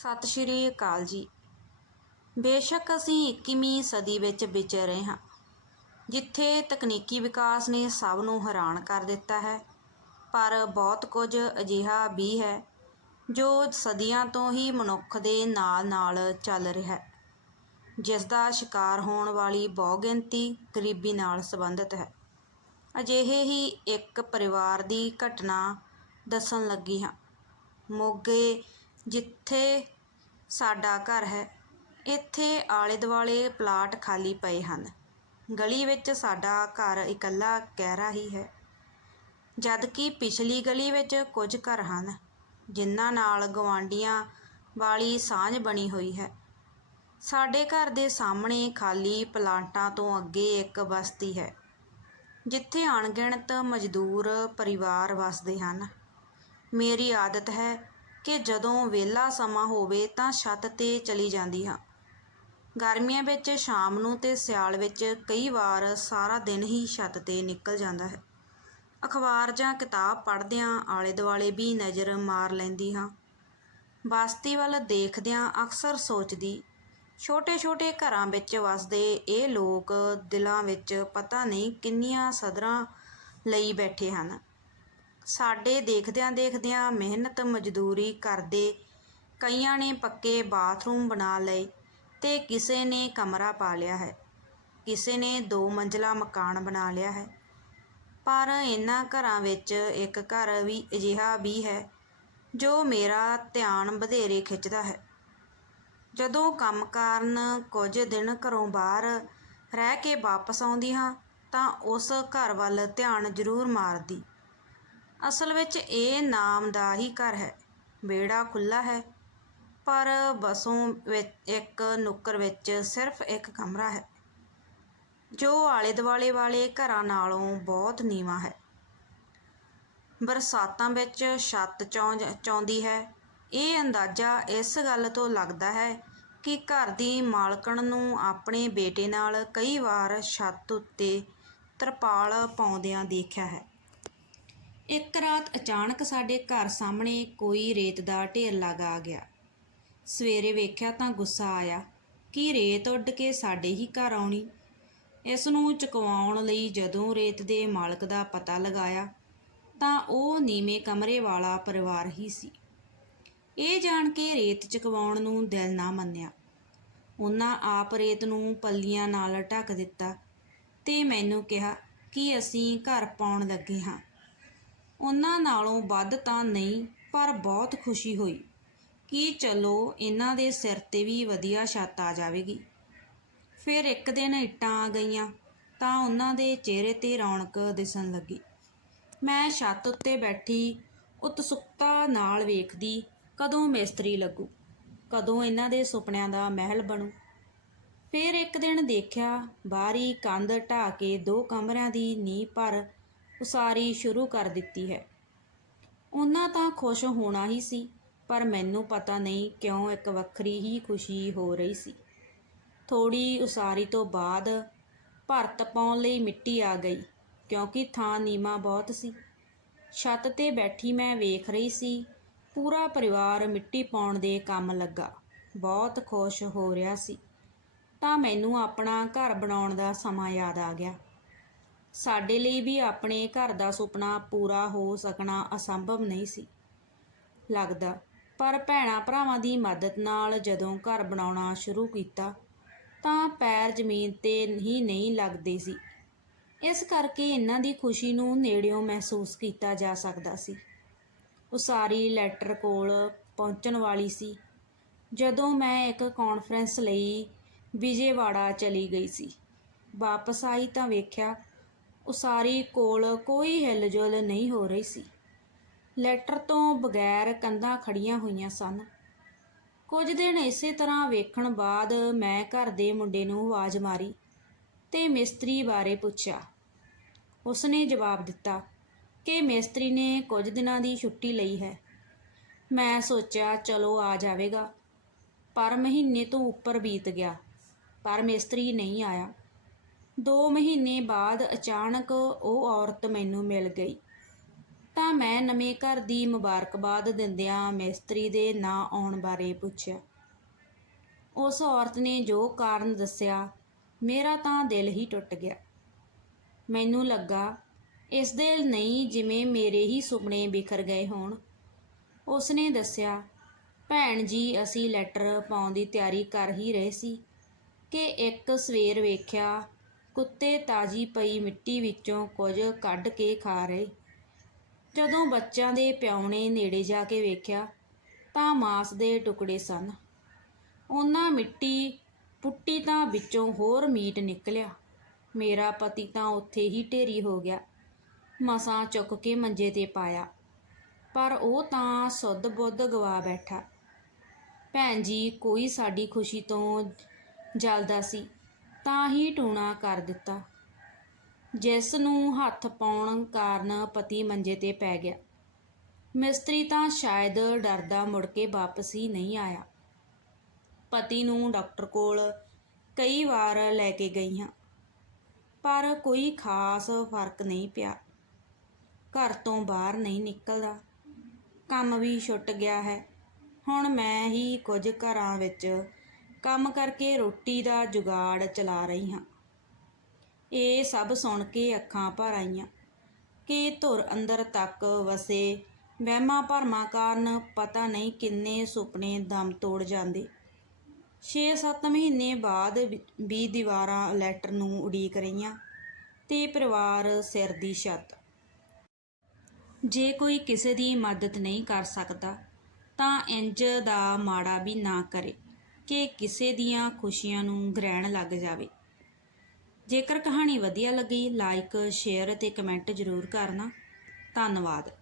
ਸਤਿ ਸ਼੍ਰੀ ਅਕਾਲ ਜੀ। ਬੇਸ਼ੱਕ ਅਸੀਂ 21ਵੀਂ ਸਦੀ ਵਿੱਚ ਵਿਚਰ ਰਹੇ ਹਾਂ, ਜਿੱਥੇ ਤਕਨੀਕੀ ਵਿਕਾਸ ਨੇ ਸਭ ਨੂੰ ਹੈਰਾਨ ਕਰ ਦਿੱਤਾ ਹੈ। ਪਰ ਬਹੁਤ ਕੁਝ ਅਜਿਹਾ ਵੀ ਹੈ, ਜੋ ਸਦੀਆਂ ਤੋਂ ਹੀ ਮਨੁੱਖ ਦੇ ਨਾਲ-ਨਾਲ ਚੱਲ ਰਿਹਾ ਹੈ ਜਿਸ ਦਾ ਸ਼ਿਕਾਰ ਹੋਣ ਵਾਲੀ ਬਹੁਗਿਣਤੀ ਗਰੀਬੀ ਨਾਲ ਸੰਬੰਧਿਤ ਹੈ। ਅਜਿਹੇ ਹੀ ਇੱਕ ਪਰਿਵਾਰ ਦੀ ਘਟਨਾ ਦੱਸਣ ਲੱਗੀ ਹਾਂ। ਮੋਗੇ ਜਿੱਥੇ ਸਾਡਾ ਘਰ ਹੈ, ਇੱਥੇ ਆਲੇ ਦੁਆਲੇ ਪਲਾਟ ਖਾਲੀ ਪਏ ਹਨ। ਗਲੀ ਵਿੱਚ ਸਾਡਾ ਘਰ ਇਕੱਲਾ ਕਹਿਰਾ ਹੀ ਹੈ। ਜਦ ਕਿ ਪਿਛਲੀ ਗਲੀ ਵਿੱਚ ਕੁਝ ਘਰ ਹਨ, ਜਿਨ੍ਹਾਂ ਨਾਲ ਗਵਾਂਢੀਆਂ ਵਾਲੀ ਸਾਂਝ ਬਣੀ ਹੋਈ ਹੈ। ਸਾਡੇ ਘਰ ਦੇ ਸਾਹਮਣੇ ਖਾਲੀ ਪਲਾਂਟਾਂ ਤੋਂ ਅੱਗੇ ਇੱਕ ਬਸਤੀ ਹੈ, ਜਿੱਥੇ ਅਣਗਿਣਤ ਮਜ਼ਦੂਰ ਪਰਿਵਾਰ ਵਸਦੇ ਹਨ। ਮੇਰੀ ਆਦਤ ਹੈ ਕਿ ਜਦੋਂ ਵਿਹਲਾ ਸਮਾਂ ਹੋਵੇ ਤਾਂ ਛੱਤ 'ਤੇ ਚਲੀ ਜਾਂਦੀ ਹਾਂ। ਗਰਮੀਆਂ ਵਿੱਚ ਸ਼ਾਮ ਨੂੰ ਤੇ ਸਿਆਲ ਵਿੱਚ ਕਈ ਵਾਰ ਸਾਰਾ ਦਿਨ ਹੀ ਛੱਤ 'ਤੇ ਨਿਕਲ ਜਾਂਦਾ ਹੈ। ਅਖਬਾਰ ਜਾਂ ਕਿਤਾਬ ਪੜ੍ਹਦਿਆਂ ਆਲੇ ਦੁਆਲੇ ਵੀ ਨਜ਼ਰ ਮਾਰ ਲੈਂਦੀ ਹਾਂ। ਬਸਤੀ ਵੱਲ ਦੇਖਦਿਆਂ ਅਕਸਰ ਸੋਚਦੀ ਛੋਟੇ ਛੋਟੇ ਘਰਾਂ ਵਿੱਚ ਵਸਦੇ ਇਹ ਲੋਕ ਦਿਲਾਂ ਵਿੱਚ ਪਤਾ ਨਹੀਂ ਕਿੰਨੀਆਂ ਸਦਰਾਂ ਲਈ ਬੈਠੇ ਹਨ। ਸਾਡੇ ਦੇਖਦਿਆਂ ਦੇਖਦਿਆਂ ਮਿਹਨਤ ਮਜ਼ਦੂਰੀ ਕਰਦੇ ਕਈਆਂ ਨੇ ਪੱਕੇ ਬਾਥਰੂਮ ਬਣਾ ਲਏ ਤੇ ਕਿਸੇ ਨੇ ਕਮਰਾ ਪਾ ਲਿਆ ਹੈ। ਕਿਸੇ ਨੇ ਦੋ ਮੰਜ਼ਲਾ ਮਕਾਨ ਬਣਾ ਲਿਆ ਹੈ। ਪਰ ਇਹਨਾਂ ਘਰਾਂ ਵਿੱਚ ਇੱਕ ਘਰ ਵੀ ਅਜਿਹਾ ਵੀ ਹੈ ਜੋ ਮੇਰਾ ਧਿਆਨ ਵਧੇਰੇ ਖਿੱਚਦਾ ਹੈ। ਜਦੋਂ ਕੰਮ ਕਾਰਨ ਕੁਝ ਦਿਨ ਘਰੋਂ ਬਾਹਰ ਰਹਿ ਕੇ ਵਾਪਸ ਆਉਂਦੀ ਹਾਂ ਤਾਂ ਉਸ ਘਰ ਵੱਲ ਧਿਆਨ ਜ਼ਰੂਰ ਮਾਰਦੀ। ਅਸਲ ਵਿੱਚ ਇਹ ਨਾਮ ਦਾ ਹੀ ਘਰ ਹੈ। ਵਿਹੜਾ ਖੁੱਲ੍ਹਾ ਹੈ, ਪਰ ਬਸੋਂ ਵਿੱਚ ਇੱਕ ਨੁੱਕਰ ਵਿੱਚ ਸਿਰਫ ਇੱਕ ਕਮਰਾ ਹੈ, ਜੋ ਆਲੇ ਦੁਆਲੇ ਵਾਲੇ ਘਰਾਂ ਨਾਲੋਂ ਬਹੁਤ ਨੀਵਾਂ ਹੈ। ਬਰਸਾਤਾਂ ਵਿੱਚ ਛੱਤ ਚੌਂ ਚੌਂਦੀ ਹੈ। ਇਹ ਅੰਦਾਜ਼ਾ ਇਸ ਗੱਲ ਤੋਂ ਲੱਗਦਾ ਹੈ ਕਿ ਘਰ ਦੀ ਮਾਲਕਣ ਨੂੰ ਆਪਣੇ ਬੇਟੇ ਨਾਲ ਕਈ ਵਾਰ ਛੱਤ ਉੱਤੇ ਤਰਪਾਲ ਪਾਉਂਦਿਆਂ ਦੇਖਿਆ ਹੈ। ਇੱਕ ਰਾਤ ਅਚਾਨਕ ਸਾਡੇ ਘਰ ਸਾਹਮਣੇ ਕੋਈ ਰੇਤ ਦਾ ਢੇਰ ਲੱਗ ਆ ਗਿਆ। ਸਵੇਰੇ ਵੇਖਿਆ ਤਾਂ ਗੁੱਸਾ ਆਇਆ, ਕਿ ਰੇਤ ਉੱਡ ਕੇ ਸਾਡੇ ਹੀ ਘਰ ਆਉਣੀ? ਇਸ ਨੂੰ ਚੁਕਵਾਉਣ ਲਈ ਜਦੋਂ ਰੇਤ ਦੇ ਮਾਲਕ ਦਾ ਪਤਾ ਲਗਾਇਆ, ਤਾਂ ਉਹ ਨੀਵੇਂ ਕਮਰੇ ਵਾਲਾ ਪਰਿਵਾਰ ਹੀ ਸੀ। ਇਹ ਜਾਣ ਕੇ ਰੇਤ ਚੁਕਵਾਉਣ ਨੂੰ ਦਿਲ ਨਾ ਮੰਨਿਆ। ਉਹਨਾਂ ਆਪ ਰੇਤ ਨੂੰ ਪੱਲੀਆਂ ਨਾਲ ਢੱਕ ਦਿੱਤਾ ਤੇ ਮੈਨੂੰ ਕਿਹਾ, ਕਿ ਅਸੀਂ ਘਰ ਪਾਉਣ ਲੱਗੇ ਹਾਂ? ਉਹਨਾਂ ਨਾਲੋਂ ਵੱਧ ਤਾਂ ਨਹੀਂ, ਪਰ ਬਹੁਤ ਖੁਸ਼ੀ ਹੋਈ ਕਿ ਚਲੋ ਇਹਨਾਂ ਦੇ ਸਿਰ ਤੇ ਵੀ ਵਧੀਆ ਛੱਤ ਆ ਜਾਵੇਗੀ। ਫਿਰ ਇੱਕ ਦਿਨ ਇੱਟਾਂ ਆ ਗਈਆਂ ਤਾਂ ਉਹਨਾਂ ਦੇ ਚਿਹਰੇ ਤੇ ਰੌਣਕ ਦਿਸਣ ਲੱਗੀ। ਮੈਂ ਛੱਤ ਉੱਤੇ ਬੈਠੀ ਉਤਸੁਕਤਾ ਨਾਲ ਵੇਖਦੀ ਕਦੋਂ ਮਿਸਤਰੀ ਲੱਗੂ, ਕਦੋਂ ਇਹਨਾਂ ਦੇ ਸੁਪਨਿਆਂ ਦਾ ਮਹਿਲ ਬਣੂ। ਫਿਰ ਇੱਕ ਦਿਨ ਦੇਖਿਆ ਬਾਹਰੀ ਕੰਧ ਢਾਹ ਕੇ ਦੋ ਕਮਰਿਆਂ ਦੀ ਨੀਂਹ ਪਰ ਉਸਾਰੀ ਸ਼ੁਰੂ ਕਰ ਦਿੱਤੀ ਹੈ। ਉਹਨਾਂ ਤਾਂ ਖੁਸ਼ ਹੋਣਾ ਹੀ ਸੀ, ਪਰ ਮੈਨੂੰ ਪਤਾ ਨਹੀਂ ਕਿਉਂ ਇੱਕ ਵੱਖਰੀ ਹੀ ਖੁਸ਼ੀ ਹੋ ਰਹੀ ਸੀ। ਥੋੜੀ ਉਸਾਰੀ ਤੋਂ ਬਾਅਦ ਭਰਤ ਪਾਉਣ ਲਈ ਮਿੱਟੀ ਆ ਗਈ, ਕਿਉਂਕਿ ਥਾਂ ਨੀਮਾ ਬਹੁਤ ਸੀ। ਛੱਤ ਤੇ ਬੈਠੀ ਮੈਂ ਵੇਖ ਰਹੀ ਸੀ, ਪੂਰਾ ਪਰਿਵਾਰ ਮਿੱਟੀ ਪਾਉਣ ਦੇ ਕੰਮ ਲੱਗਾ। ਬਹੁਤ ਖੁਸ਼ ਹੋ ਰਿਹਾ ਸੀ। ਤਾਂ ਮੈਨੂੰ ਆਪਣਾ ਘਰ ਬਣਾਉਣ ਦਾ ਸਮਾਂ ਯਾਦ ਆ ਗਿਆ। ਸਾਡੇ ਲਈ ਵੀ ਆਪਣੇ ਘਰ ਦਾ ਸੁਪਨਾ ਪੂਰਾ ਹੋ ਸਕਣਾ ਅਸੰਭਵ ਨਹੀਂ ਸੀ ਲੱਗਦਾ। ਪਰ ਭੈਣਾਂ ਭਰਾਵਾਂ ਦੀ ਮਦਦ ਨਾਲ ਜਦੋਂ ਘਰ ਬਣਾਉਣਾ ਸ਼ੁਰੂ ਕੀਤਾ, ਤਾਂ ਪੈਰ ਜ਼ਮੀਨ ਤੇ ਹੀ ਨਹੀਂ ਲੱਗਦੇ ਸੀ। ਇਸ ਕਰਕੇ ਇਹਨਾਂ ਦੀ ਖੁਸ਼ੀ ਨੂੰ ਨੇੜਿਓਂ ਮਹਿਸੂਸ ਕੀਤਾ ਜਾ ਸਕਦਾ ਸੀ। ਉਸਾਰੀ ਲੈਟਰ ਕੋਲ ਪਹੁੰਚਣ ਵਾਲੀ ਸੀ, ਜਦੋਂ ਮੈਂ ਇੱਕ ਕਾਨਫਰੰਸ ਲਈ ਵਿਜੇਵਾੜਾ ਚਲੀ ਗਈ ਸੀ। ਵਾਪਸ ਆਈ ਤਾਂ ਵੇਖਿਆ ਉਸਾਰੀ ਕੋਲ ਕੋਈ ਹਿਲਜੁਲ ਨਹੀਂ ਹੋ ਰਹੀ ਸੀ। ਲੈਟਰ ਤੋਂ ਬਗੈਰ ਕੰਧਾਂ ਖੜੀਆਂ ਹੋਈਆਂ ਸਨ। ਕੁਝ ਦਿਨ ਇਸੇ ਤਰ੍ਹਾਂ ਵੇਖਣ ਬਾਅਦ ਮੈਂ ਘਰ ਦੇ ਮੁੰਡੇ ਨੂੰ ਆਵਾਜ਼ ਮਾਰੀ ਤੇ ਮਿਸਤਰੀ ਬਾਰੇ ਪੁੱਛਿਆ। ਉਸਨੇ ਜਵਾਬ ਦਿੱਤਾ ਕਿ ਮਿਸਤਰੀ ਨੇ ਕੁਝ ਦਿਨਾਂ ਦੀ ਛੁੱਟੀ ਲਈ ਹੈ। ਮੈਂ ਸੋਚਿਆ, ਚਲੋ, ਆ ਜਾਵੇਗਾ। ਪਰ ਮਹੀਨੇ ਤੋਂ ਉੱਪਰ ਬੀਤ ਗਿਆ, ਪਰ ਮਿਸਤਰੀ ਨਹੀਂ ਆਇਆ। 2 ਮਹੀਨੇ ਬਾਅਦ ਅਚਾਨਕ ਉਹ ਔਰਤ ਮੈਨੂੰ ਮਿਲ ਗਈ। ਤਾਂ ਮੈਂ ਨਵੇਂ ਘਰ ਦੀ ਮੁਬਾਰਕਬਾਦ ਦਿੰਦਿਆਂ ਮਿਸਤਰੀ ਦੇ ਨਾਂ ਆਉਣ ਬਾਰੇ ਪੁੱਛਿਆ। ਉਸ ਔਰਤ ਨੇ ਜੋ ਕਾਰਨ ਦੱਸਿਆ, ਮੇਰਾ ਤਾਂ ਦਿਲ ਹੀ ਟੁੱਟ ਗਿਆ। ਮੈਨੂੰ ਲੱਗਾ, ਇਸ ਦੇ ਨਹੀਂ ਜਿਵੇਂ ਮੇਰੇ ਹੀ ਸੁਪਨੇ ਬਿਖਰ ਗਏ ਹੋਣ। ਉਸਨੇ ਦੱਸਿਆ, ਭੈਣ ਜੀ, ਅਸੀਂ ਲੈਟਰ ਪਾਉਣ ਦੀ ਤਿਆਰੀ ਕਰ ਹੀ ਰਹੇ ਸੀ ਕਿ ਇੱਕ ਸਵੇਰ ਵੇਖਿਆ ਕੁੱਤੇ ਤਾਜੀ ਪਈ ਮਿੱਟੀ ਵਿੱਚੋਂ ਕੁਝ ਕੱਢ ਕੇ ਖਾ ਰਹੇ। ਜਦੋਂ ਬੱਚਿਆਂ ਦੇ ਪਿਓ ਨੇ ਨੇੜੇ ਜਾ ਕੇ ਵੇਖਿਆ ਤਾਂ ਮਾਸ ਦੇ ਟੁਕੜੇ ਸਨ। ਉਹਨਾਂ ਮਿੱਟੀ ਪੁੱਟੀ ਤਾਂ ਵਿੱਚੋਂ ਹੋਰ ਮੀਟ ਨਿਕਲਿਆ। ਮੇਰਾ ਪਤੀ ਤਾਂ ਉੱਥੇ ਹੀ ਢੇਰੀ ਹੋ ਗਿਆ। ਮਸਾਂ ਚੁੱਕ ਕੇ ਮੰਜੇ ਤੇ ਪਾਇਆ। ਪਰ ਉਹ ਤਾਂ ਸੁੱਧ ਬੁੱਧ ਗਵਾ ਬੈਠਾ। ਭੈਣ ਜੀ, ਕੋਈ ਸਾਡੀ ਖੁਸ਼ੀ ਤੋਂ ਜਲਦਾ ਸੀ। ਤਾਂ ਹੀ ਟੂਣਾ ਕਰ ਦਿੱਤਾ। ਜਿਸ ਨੂੰ ਹੱਥ ਪਾਉਣ ਕਾਰਨ ਪਤੀ ਮੰਜੇ ਤੇ ਪੈ ਗਿਆ। ਮਿਸਤਰੀ ਤਾਂ ਸ਼ਾਇਦ ਡਰਦਾ ਮੁੜ ਕੇ ਵਾਪਸ ਹੀ ਨਹੀਂ ਆਇਆ। ਪਤੀ ਨੂੰ ਡਾਕਟਰ ਕੋਲ ਕਈ ਵਾਰ ਲੈ ਕੇ ਗਈ ਹਾਂ, ਪਰ ਕੋਈ ਖਾਸ ਫ਼ਰਕ ਨਹੀਂ ਪਿਆ। ਘਰ ਤੋਂ ਬਾਹਰ ਨਹੀਂ ਨਿਕਲਦਾ। ਕੰਮ ਵੀ ਛੁੱਟ ਗਿਆ ਹੈ। ਹੁਣ ਮੈਂ ਹੀ ਕੁਝ ਘਰਾਂ ਵਿੱਚ ਕੰਮ ਕਰਕੇ ਰੋਟੀ ਦਾ ਜੁਗਾੜ ਚਲਾ ਰਹੀ ਹਾਂ ਇਹ ਸਭ ਸੁਣ ਕੇ ਅੱਖਾਂ ਭਰ ਆਈਆਂ। ਕਿ ਧੁਰ ਅੰਦਰ ਤੱਕ ਵਸੇ, ਵਹਿਮਾਂ ਭਰਮਾਂ ਕਾਰਨ ਪਤਾ ਨਹੀਂ ਕਿੰਨੇ ਸੁਪਨੇ ਦਮ ਤੋੜ ਜਾਂਦੇ। 6-7 ਮਹੀਨੇ ਬਾਅਦ ਵੀ ਦੀਵਾਰਾਂ ਲੈਟਰ ਨੂੰ ਉਡੀਕ ਰਹੀਆਂ ਤੇ ਪਰਿਵਾਰ ਸਿਰ ਦੀ ਛੱਤ। ਜੇ ਕੋਈ ਕਿਸੇ ਦੀ ਮਦਦ ਨਹੀਂ ਕਰ ਸਕਦਾ, ਤਾਂ ਇੰਜ ਦਾ ਮਾੜਾ ਵੀ ਨਾ ਕਰੇ। ਕਿ ਕਿਸੇ ਦੀਆਂ ਖੁਸ਼ੀਆਂ ਨੂੰ ਗ੍ਰਹਿਣ ਲੱਗ ਜਾਵੇ। ਜੇਕਰ ਕਹਾਣੀ ਵਧੀਆ ਲੱਗੀ ਲਾਈਕ ਸ਼ੇਅਰ ਅਤੇ ਕਮੈਂਟ ਜ਼ਰੂਰ ਕਰਨਾ। ਧੰਨਵਾਦ।